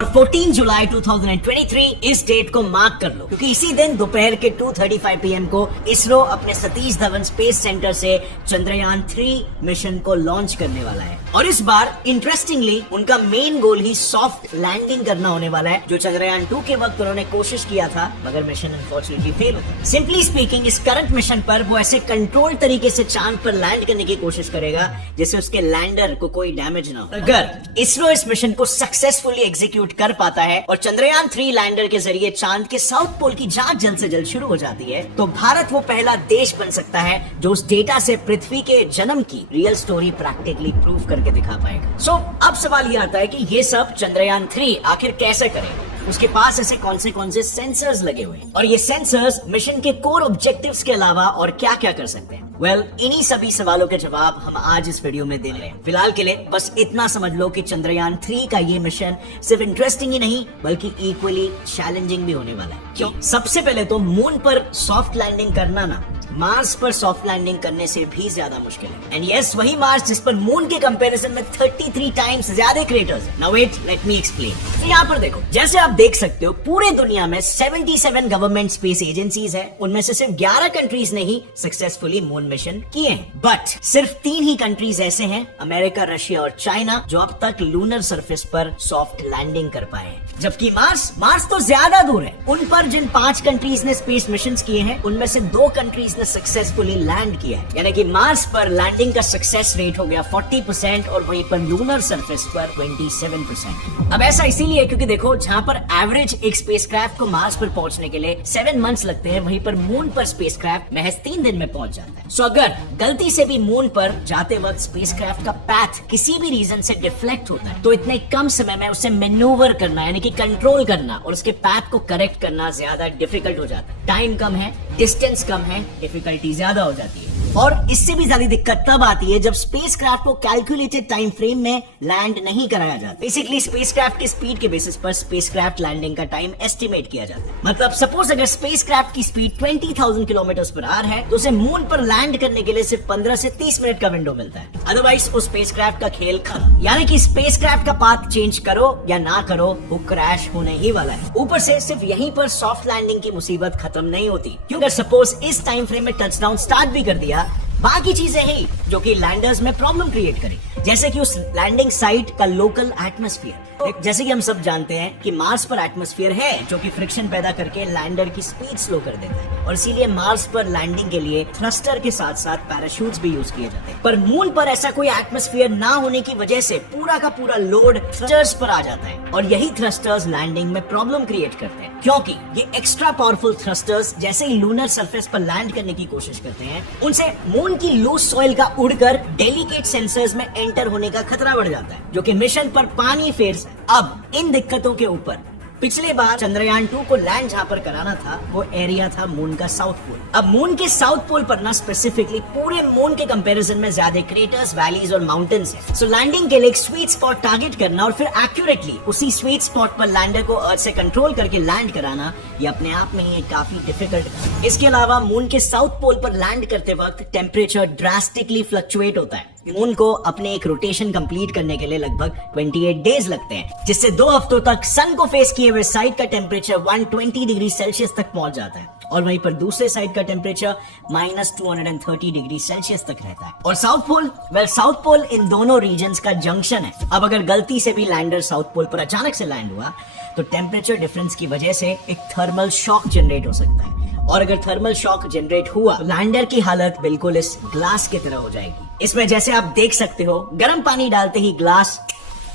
14 जुलाई 2023 इस डेट को मार्क कर लो, क्योंकि इसी दिन दोपहर के 2:35 PM को इसरो अपने सतीश धवन स्पेस सेंटर से चंद्रयान 3 मिशन को लॉन्च करने वाला है। और इस बार इंटरेस्टिंगली उनका मेन गोल ही सॉफ्ट लैंडिंग करना होने वाला है, जो चंद्रयान 2 के वक्त उन्होंने कोशिश किया था, मगर मिशन अनफॉर्चुनेटली फेल हो गया। सिंपली स्पीकिंग, इस करंट मिशन पर वो ऐसे कंट्रोल तरीके से चांद पर लैंड करने की कोशिश करेगा जिससे उसके लैंडर को कोई डैमेज ना हो। अगर इसरो इस मिशन को सक्सेसफुली एग्जीक्यूट कर पाता है और चंद्रयान 3 लैंडर के जरिए चांद के साउथ पोल की जांच जल्द से जल्द शुरू हो जाती है, तो भारत वो पहला देश बन सकता है जो उस डेटा से पृथ्वी के जन्म की रियल स्टोरी प्रैक्टिकली प्रूव करके दिखा पाएगा। अब सवाल ये आता है कि ये सब चंद्रयान 3 आखिर कैसे करेगा, उसके पास ऐसे कौन से सेंसर्स लगे हुए हैं और ये सेंसर्स मिशन के कोर ऑब्जेक्टिव्स के अलावा और क्या क्या कर सकते हैं। इन्हीं सभी सवालों के जवाब हम आज इस वीडियो में दे रहे हैं। फिलहाल के लिए बस इतना समझ लो कि चंद्रयान 3 का ये मिशन सिर्फ इंटरेस्टिंग ही नहीं बल्कि इक्वली चैलेंजिंग भी होने वाला है। क्यों? सबसे पहले तो मून पर सॉफ्ट लैंडिंग करना ना मार्स पर सॉफ्ट लैंडिंग करने से भी ज्यादा मुश्किल है। एंड यस, वही मार्स जिस पर मून के कंपैरिजन में 33 टाइम्स ज्यादा क्रेटर्स हैं। Now wait, let me explain. तो यहाँ पर देखो, जैसे आप देख सकते हो पूरे दुनिया में 77 गवर्नमेंट स्पेस एजेंसीज है, उनमें से सिर्फ 11 कंट्रीज ने ही सक्सेसफुली मून मिशन किए हैं। बट सिर्फ 3 ही कंट्रीज ऐसे हैं, अमेरिका, रशिया और चाइना, जो अब तक लूनर सरफेस पर सॉफ्ट लैंडिंग कर पाए हैं। जबकि मार्स तो ज्यादा दूर है। उन पर जिन 5 कंट्रीज ने स्पेस मिशन किए हैं, उनमें से 2 कंट्रीज ने सक्सेसफुली लैंड किया है। यानी कि मार्स पर लैंडिंग का सक्सेस रेट हो गया 40% और वहीं पर लूनर सरफेस पर 27%। अब ऐसा इसीलिए क्योंकि देखो, जहां पर एवरेज एक स्पेसक्राफ्ट को मार्स पर पहुंचने के लिए 7 मंथ्स लगते हैं, वहीं पर मून पर स्पेसक्राफ्ट महज 3 दिन में पहुंच जाता है। सो अगर गलती से भी मून पर जाते वक्त स्पेसक्राफ्ट का पैथ किसी भी रीजन से डिफ्लेक्ट होता है, तो इतने कम समय में उसे मैन्यूवर करना, यानी कि कंट्रोल करना और उसके पैथ को करेक्ट करना ज्यादा डिफिकल्ट हो जाता है। टाइम कम है, डिस्टेंस कम है, डिफिकल्टी ज्यादा हो जाती है। और इससे भी ज्यादा दिक्कत तब आती है जब स्पेसक्राफ्ट को कैलकुलेटेड टाइम फ्रेम में लैंड नहीं कराया जाता। बेसिकली स्पेसक्राफ्ट की स्पीड के बेसिस पर स्पेसक्राफ्ट लैंडिंग का टाइम एस्टिमेट किया जाता है। मतलब सपोज अगर स्पेसक्राफ्ट की स्पीड 20,000 किलोमीटर/आवर है, तो उसे मून पर लैंड करने के लिए सिर्फ 15 से 30 मिनट का विंडो मिलता है। अदरवाइज उस स्पेसक्राफ्ट का खेल खत्म। यानी कि स्पेसक्राफ्ट का पाथ चेंज करो या ना करो, वो क्रैश होने ही वाला है। ऊपर से सिर्फ यहीं पर सॉफ्ट लैंडिंग की मुसीबत खत्म नहीं होती, क्योंकि सपोज इस टाइम फ्रेम में टचडाउन स्टार्ट भी कर दिया, बाकी चीजें हैं जो कि लैंडर्स में प्रॉब्लम क्रिएट करें, जैसे कि उस लैंडिंग साइट का लोकल एटमॉस्फेयर। जैसे कि हम सब जानते हैं कि मार्स पर एटमॉस्फेयर है जो कि फ्रिक्शन पैदा करके लैंडर की स्पीड स्लो कर देता है, और इसीलिए मार्स पर लैंडिंग के लिए थ्रस्टर के साथ साथ पैराशूट्स भी यूज किए जाते हैं। पर मून पर ऐसा कोई एटमॉस्फेयर ना होने की वजह से पूरा का पूरा लोड थ्रस्टर्स पर आ जाता है, और यही थ्रस्टर्स लैंडिंग में प्रॉब्लम क्रिएट करते हैं, क्योंकि ये एक्स्ट्रा पावरफुल थ्रस्टर्स जैसे ही लूनर सरफेस पर लैंड करने की कोशिश करते हैं, उनसे मून की लूज सॉइल का उड़कर डेलिकेट सेंसर्स में एंटर होने का खतरा बढ़ जाता है, जो कि मिशन पर पानी फेर। अब इन दिक्कतों के ऊपर पिछले बार चंद्रयान 2 को लैंड जहां पर कराना था, वो एरिया था मून का साउथ पोल। अब मून के साउथ पोल पर ना स्पेसिफिकली पूरे मून के कंपैरिजन में ज्यादा क्रेटर्स, वैलीज और माउंटेन्स हैं। सो लैंडिंग के लिए एक स्वीट स्पॉट टारगेट करना और फिर एक्यूरेटली उसी स्वीट स्पॉट पर लैंडर को अर्थ से कंट्रोल करके लैंड कराना, ये अपने आप में ही काफी डिफिकल्ट है। इसके अलावा मून के साउथ पोल पर लैंड करते वक्त टेम्परेचर ड्रास्टिकली फ्लक्चुएट होता है। मून को अपने एक रोटेशन कंप्लीट करने के लिए लगभग 28 डेज लगते हैं, जिससे 2 हफ्तों तक सन को फेस किए हुए साइड का टेम्परेचर 120 डिग्री सेल्सियस तक पहुंच जाता है, और वहीं पर दूसरे साइड का टेम्परेचर -230 डिग्री सेल्सियस तक रहता है। और साउथ पोल इन दोनों रीजन्स का जंक्शन है। अब अगर गलती से भी लैंडर साउथ पोल पर अचानक से लैंड हुआ, तो टेम्परेचर डिफरेंस की वजह से एक थर्मल शॉक जनरेट हो सकता है, और अगर थर्मल शॉक जनरेट हुआ तो लैंडर की हालत बिल्कुल इस ग्लास की तरह हो जाएगी। इसमें जैसे आप देख सकते हो, गर्म पानी डालते ही ग्लास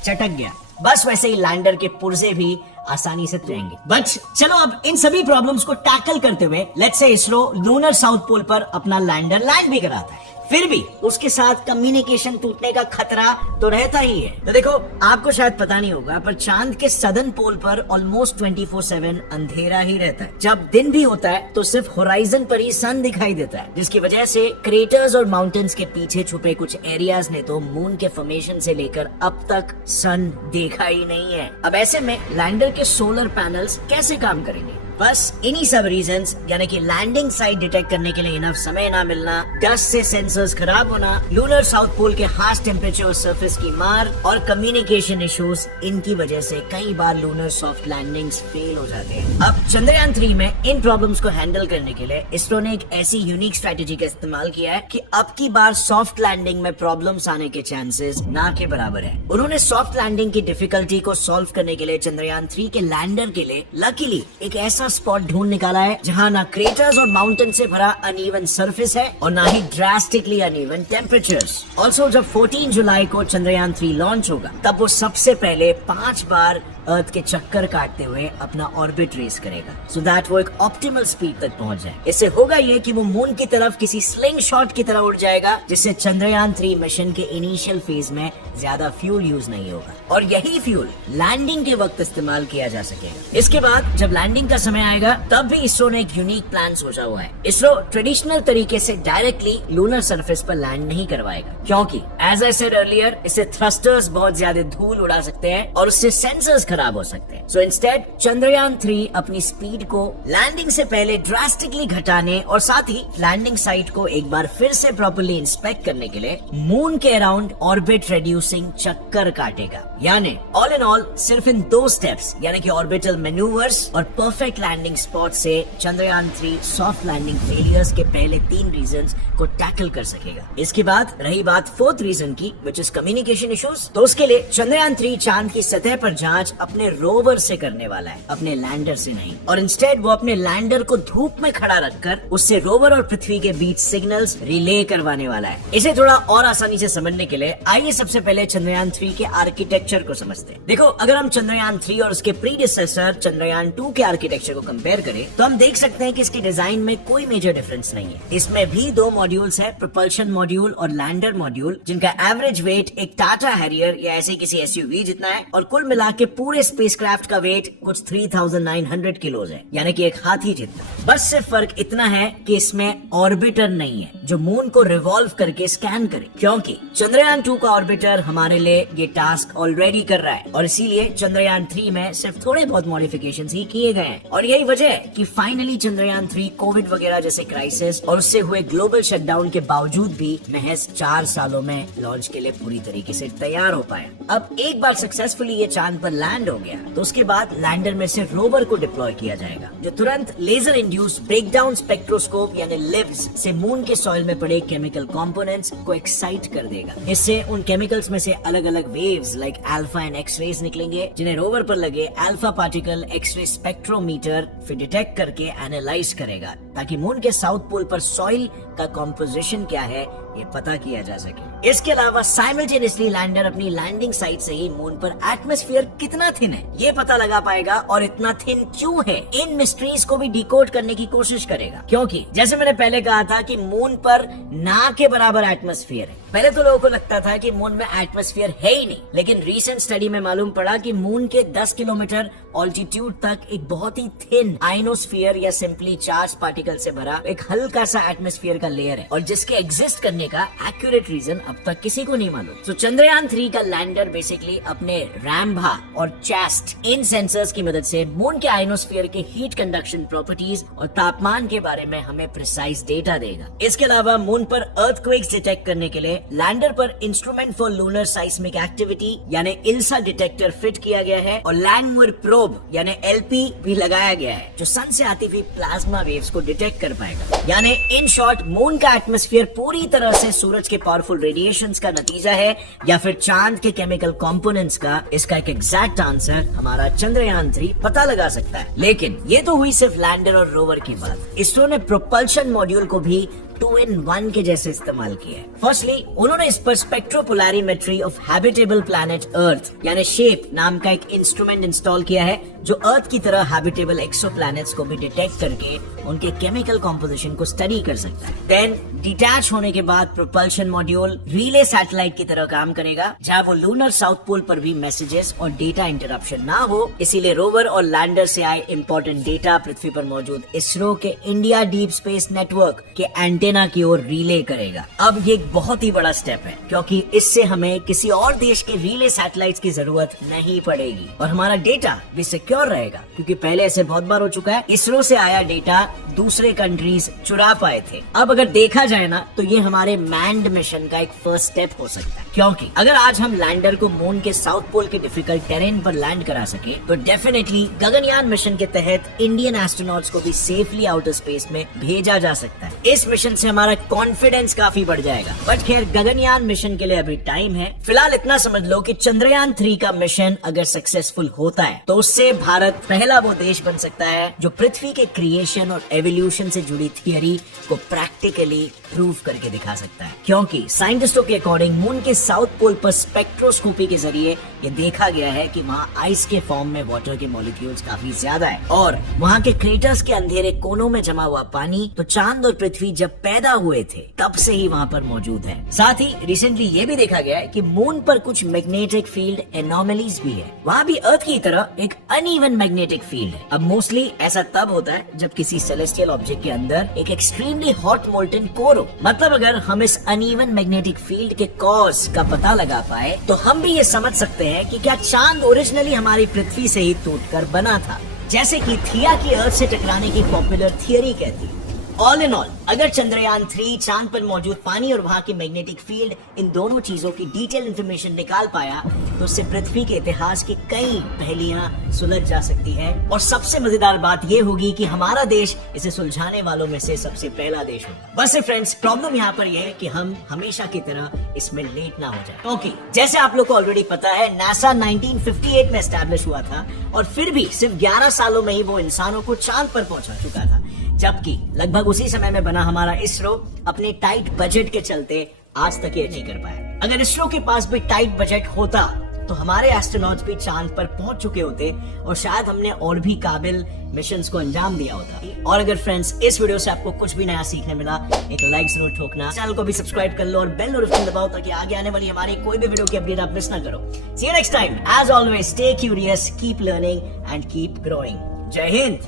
चटक गया, बस वैसे ही लैंडर के पुर्जे भी आसानी से जाएंगे। बट चलो, अब इन सभी प्रॉब्लम्स को टैकल करते हुए let's say ISRO lunar south pole पर अपना लैंडर लैंड भी कराता है, फिर भी उसके साथ कम्युनिकेशन टूटने का खतरा तो रहता ही है। तो देखो, आपको शायद पता नहीं होगा, पर चांद के सदर्न पोल पर ऑलमोस्ट 24/7 अंधेरा ही रहता है। जब दिन भी होता है तो सिर्फ होराइजन पर ही सन दिखाई देता है, जिसकी वजह से क्रेटर्स और माउंटेन्स के पीछे छुपे कुछ एरियाज ने तो मून के फॉर्मेशन से लेकर अब तक सन देखा ही नहीं है। अब ऐसे में लैंडर के सोलर पैनल्स कैसे काम करेंगे? बस इन्हीं सब रीजंस यानी कि लैंडिंग साइट डिटेक्ट करने के लिए इनफ समय ना मिलना, डस्ट से सेंसर्स खराब होना, लूनर साउथ पोल के हार्श टेम्परेचर और सरफेस की मार और कम्युनिकेशन इश्यूज, इनकी वजह से कई बार लूनर सॉफ्ट लैंडिंग्स फेल हो जाते हैं। अब चंद्रयान 3 में इन प्रॉब्लम्स को हैंडल करने के लिए इसरो ने एक ऐसी यूनिक स्ट्रेटेजी का इस्तेमाल किया है कि अब की बार सॉफ्ट लैंडिंग में प्रॉब्लम्स आने के चांसेस ना के बराबर है। उन्होंने सॉफ्ट लैंडिंग की डिफिकल्टी को सॉल्व करने के लिए चंद्रयान 3 के लैंडर के लिए लकीली एक ऐसा स्पॉट ढूंढ निकाला है जहां ना क्रेटर्स और माउंटेन से भरा अनइवन सरफेस है और ना ही ड्रास्टिकली अनइवन टेम्परेचर्स। ऑल्सो जब 14 जुलाई को चंद्रयान 3 लॉन्च होगा तब वो सबसे पहले 5 बार अर्थ के चक्कर काटते हुए अपना ऑर्बिट रेस करेगा सो दैट वो एक ऑप्टिमल स्पीड तक पहुंच जाए। इससे होगा ये कि वो मून की तरफ किसी स्लिंग शॉट की तरह उड़ जाएगा, जिससे चंद्रयान 3 मिशन के इनिशियल फेज में ज्यादा फ्यूल यूज नहीं होगा और यही फ्यूल लैंडिंग के वक्त इस्तेमाल किया जा सकेगा। इसके बाद जब लैंडिंग का समय आएगा तब भी इसरो ने एक यूनिक प्लान सोचा हुआ है। इसरो ट्रेडिशनल तरीके से डायरेक्टली लूनर सरफेस पर लैंड नहीं करवाएगा, क्योंकि एज आई सेड अर्लियर इससे थ्रस्टर्स बहुत ज्यादा धूल उड़ा सकते हैं और उससे सेंसर्स खराब हो सकते हैं। सो इंस्टेड चंद्रयान 3 अपनी स्पीड को लैंडिंग से पहले ड्रास्टिकली घटाने और साथ ही लैंडिंग साइट को एक बार फिर से प्रॉपर्ली इंस्पेक्ट करने के लिए मून के अराउंड ऑर्बिट रेड्यूसिंग चक्कर काटेगा। यानी ऑल इन ऑल सिर्फ इन 2 स्टेप्स यानी कि ऑर्बिटल मैन्यूवर्स और परफेक्ट लैंडिंग स्पॉट से चंद्रयान 3 सॉफ्ट लैंडिंग फेलियर्स के पहले 3 रीजंस को टैकल कर सकेगा। इसके बाद रही बात 4th रीजन की, विच इज कम्युनिकेशन इश्यूज, तो उसके लिए चंद्रयान 3 चांद की सतह पर जांच अपने रोवर से करने वाला है, अपने लैंडर से नहीं। और इंस्टेड वो अपने लैंडर को धूप में खड़ा रखकर उससे रोवर और पृथ्वी के बीच सिग्नल्स रिले करवाने वाला है। इसे थोड़ा और आसानी से समझने के लिए आइए सबसे पहले चंद्रयान 3 के आर्किटेक्चर को समझते हैं। देखो, अगर हम चंद्रयान 3 और उसके प्रीडिसेसर चंद्रयान 2 के आर्किटेक्चर को कंपेयर करें तो हम देख सकते हैं कि इसके डिजाइन में कोई मेजर डिफरेंस नहीं है। इसमें भी 2 मॉड्यूल्स है, प्रोपल्शन मॉड्यूल और लैंडर मॉड्यूल, जिनका एवरेज वेट एक टाटा हैरियर या ऐसे किसी एसयूवी जितना है और कुल मिला के पूरे स्पेसक्राफ्ट का वेट कुछ 3900 किलोज है, यानी कि एक हाथी जितना। बस सिर्फ फर्क इतना है कि इसमें ऑर्बिटर नहीं है जो मून को रिवॉल्व करके स्कैन करे, क्योंकि चंद्रयान 2 का ऑर्बिटर हमारे लिए ये टास्क ऑलरेडी कर रहा है और इसीलिए चंद्रयान 3 में सिर्फ थोड़े बहुत मॉडिफिकेशंस ही किए गए हैं। और यही वजह है कि फाइनली चंद्रयान 3 कोविड वगैरह जैसे क्राइसिस और उससे हुए ग्लोबल शटडाउन के बावजूद भी महज 4 सालों में लॉन्च के लिए पूरी तरीके से तैयार हो पाया। अब एक बार सक्सेसफुली ये चांद पर लैंड हो गया तो उसके बाद लैंडर में से रोवर को डिप्लॉय किया जाएगा, जो तुरंत लेजर इंड्यूस्ड ब्रेकडाउन स्पेक्ट्रोस्कोप यानी लिव्स से मून के सॉइल में पड़े केमिकल कंपोनेंट्स को एक्साइट कर देगा। इससे उन केमिकल्स में से अलग अलग waves like alpha and X rays निकलेंगे, जिन्हें रोवर पर लगे अल्फा पार्टिकल एक्स-रे स्पेक्ट्रोमीटर फिर डिटेक्ट करके एनालाइज करेगा, ताकि मून के साउथ पोल पर सॉइल का कॉम्पोजिशन क्या है ये पता किया जा सके। इसके अलावा साइमल्टेनियसली लैंडर अपनी लैंडिंग साइट से ही मून पर एटमॉस्फेयर कितना थिन है ये पता लगा पाएगा और इतना थिन क्यों है इन मिस्ट्रीज को भी डिकोड करने की कोशिश करेगा, क्योंकि जैसे मैंने पहले कहा था कि मून पर ना के बराबर एटमॉस्फेयर है। पहले तो लोगों को लगता था कि मून में एटमॉस्फेयर है ही नहीं, लेकिन रीसेंट स्टडी में मालूम पड़ा कि मून के 10 किलोमीटर ऑल्टीट्यूड तक एक बहुत ही थिन आइनोस्फीयर या सिंपली चार्ज पार्टिकल से भरा एक हल्का सा एटमॉस्फेयर का लेयर है और जिसके एग्जिस्ट करने का एक्यूरेट रीजन अब तक किसी को नहीं मालूम। तो चंद्रयान 3 का लैंडर बेसिकली अपने रैम्भा और चेस्ट इन सेंसर्स की मदद से मून के आइनोस्फीयर के हीट कंडक्शन प्रॉपर्टीज और तापमान के बारे में हमें प्रिसाइज डेटा देगा। इसके अलावा मून पर अर्थक्वेक्स डिटेक्ट करने के लिए लैंडर पर इंस्ट्रूमेंट फॉर लूनर साइस्मिक एक्टिविटी यानी इल्सा डिटेक्टर फिट किया गया है और लैंगमुर प्रोब यानी एलपी भी लगाया गया है, जो सन से आती हुई प्लाज्मा वेव्स को डिटेक्ट कर पाएगा। यानी इन शॉर्ट मून का एटमॉस्फेयर पूरी तरह से सूरज के पावरफुल रेडिएशंस का नतीजा है या फिर चांद के केमिकल कंपोनेंट्स का। इसका एक एग्जैक्ट आंसर हमारा चंद्रयान 3 पता लगा सकता है। लेकिन ये तो हुई सिर्फ लैंडर और रोवर की बात। इसरो ने प्रोपल्शन मॉड्यूल को भी 2-in-1 के जैसे इस्तेमाल किया है। फर्स्टली उन्होंने इस पर स्पेक्ट्रोपोलैरिमेट्री ऑफ हैबिटेबल प्लैनेट अर्थ यानी शेप नाम का एक इंस्ट्रूमेंट इंस्टॉल किया है, जो अर्थ की तरह हैबिटेबल एक्सोप्लैनेट्स को भी डिटेक्ट करके उनके केमिकल कॉम्पोजिशन को स्टडी कर सकता है। देन डिटैच होने के बाद प्रोपल्शन मॉड्यूल रिले सैटेलाइट की तरह काम करेगा, जहां वो लूनर साउथ पोल पर भी मैसेजेस और डेटा इंटरप्शन ना हो, इसीलिए रोवर और लैंडर से आए इंपॉर्टेंट डेटा पृथ्वी पर मौजूद इसरो के इंडिया डीप स्पेस नेटवर्क के एंटेना की ओर रिले करेगा। अब ये एक बहुत ही बड़ा स्टेप है, क्योंकि इससे हमें किसी और देश के रिले सैटेलाइट्स की जरूरत नहीं पड़ेगी और हमारा डेटा भी सिक्योर रहेगा, क्योंकि पहले ऐसे बहुत बार हो चुका है, इसरो से आया डेटा दूसरे कंट्रीज चुरा पाए थे। अब अगर देखा जाए ना, तो ये हमारे मैन्ड मिशन का एक फर्स्ट स्टेप हो सकता है, क्योंकि अगर आज हम लैंडर को मून के साउथ पोल के डिफिकल्ट टेरेन पर लैंड करा सके, तो डेफिनेटली गगनयान मिशन के तहत इंडियन एस्ट्रोनॉट्स को भी सेफली आउटर स्पेस में भेजा जा सकता है। इस मिशन से हमारा कॉन्फिडेंस काफी बढ़ जाएगा। बट खैर, गगनयान मिशन के लिए अभी टाइम है। फिलहाल इतना समझ लो कि चंद्रयान 3 का मिशन अगर सक्सेसफुल होता है, तो उससे भारत पहला वो देश बन सकता है जो पृथ्वी के क्रिएशन और एवोल्यूशन से जुड़ी थियरी को प्रैक्टिकली प्रूव करके दिखा सकता है, क्योंकि साइंटिस्टों के अकॉर्डिंग मून के साउथ पोल पर स्पेक्ट्रोस्कोपी के जरिए ये देखा गया है कि वहाँ आइस के फॉर्म में वाटर के मॉलिक्यूल्स काफी ज्यादा है, और वहाँ के क्रेटर्स के अंधेरे कोनों में जमा हुआ पानी तो चांद और पृथ्वी जब पैदा हुए थे तब से ही वहाँ पर मौजूद है। साथ ही रिसेंटली ये भी देखा गया है कि मून पर कुछ मैग्नेटिक फील्ड एनोमलीज भी है, वहाँ भी अर्थ की तरह एक अनइवन मैग्नेटिक फील्ड है। अब मोस्टली ऐसा तब होता है जब किसी सेलेस्टियल ऑब्जेक्ट के अंदर एक एक्सट्रीमली हॉट मोल्टन कोर हो। मतलब अगर हम इस अनइवन मैग्नेटिक फील्ड के कॉज का पता लगा पाए, तो हम भी ये समझ सकते हैं कि क्या चांद ओरिजिनली हमारी पृथ्वी से ही टूटकर बना था, जैसे कि थिया की अर्थ से टकराने की पॉपुलर थियरी कहती है। ऑल इन ऑल, अगर चंद्रयान 3 चांद पर मौजूद पानी और वहाँ की मैग्नेटिक फील्ड, इन दोनों चीजों की डिटेल इंफॉर्मेशन निकाल पाया, तो उससे पृथ्वी के इतिहास की कई पहेलियां सुलझ जा सकती है। और सबसे मजेदार बात यह होगी कि हमारा देश इसे सुलझाने वालों में से सबसे पहला देश होगा। बस फ्रेंड्स, प्रॉब्लम यहाँ पर यह है कि हम हमेशा की तरह इसमें लेट ना हो जाए। ओके, जैसे आप लोग को ऑलरेडी पता है, नासा 1958 में एस्टैब्लिश हुआ था, और फिर भी सिर्फ 11 सालों में ही वो इंसानों को चांद पर पहुंचा चुका था, जबकि लगभग उसी समय में बना हमारा इसरो अपने टाइट बजट के चलते आज तक ये नहीं कर पाया। अगर इसरो के पास भी टाइट बजट होता, तो हमारे एस्ट्रोनॉट्स भी चांद पर पहुंच चुके होते, और शायद हमने और भी काबिल मिशंस को अंजाम दिया होता। और अगर फ्रेंड्स इस वीडियो से आपको कुछ भी नया सीखने मिला, एक लाइक जरूर ठोकना, चैनल को भी सब्सक्राइब कर लो और बेल नोटिफिकेशन दबाओ, ताकि आगे आने वाली हमारी कोई भी वीडियो की अपडेट आप मिस ना करो। See you next time. As always, stay curious, keep learning and keep growing. जय हिंद।